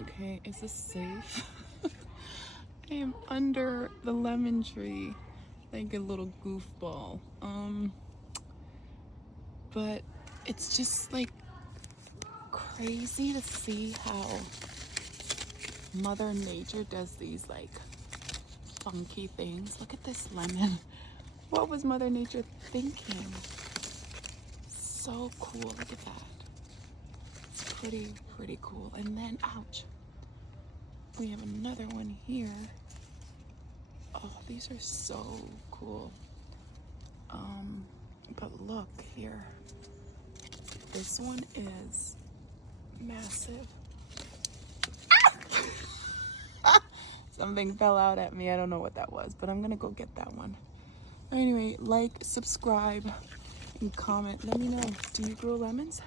Okay, is this safe? I am under the lemon tree like a little goofball. But it's just like crazy to see how Mother Nature does these like funky things. Look at this lemon. What was Mother Nature thinking? So cool, look at that. It's pretty cool. And then, ouch, we have another one here. Oh, these are so cool. But look here. This one is massive. Something fell out at me. I don't know what that was, but I'm gonna go get that one. Anyway, like, subscribe, and comment. Let me know. Do you grow lemons?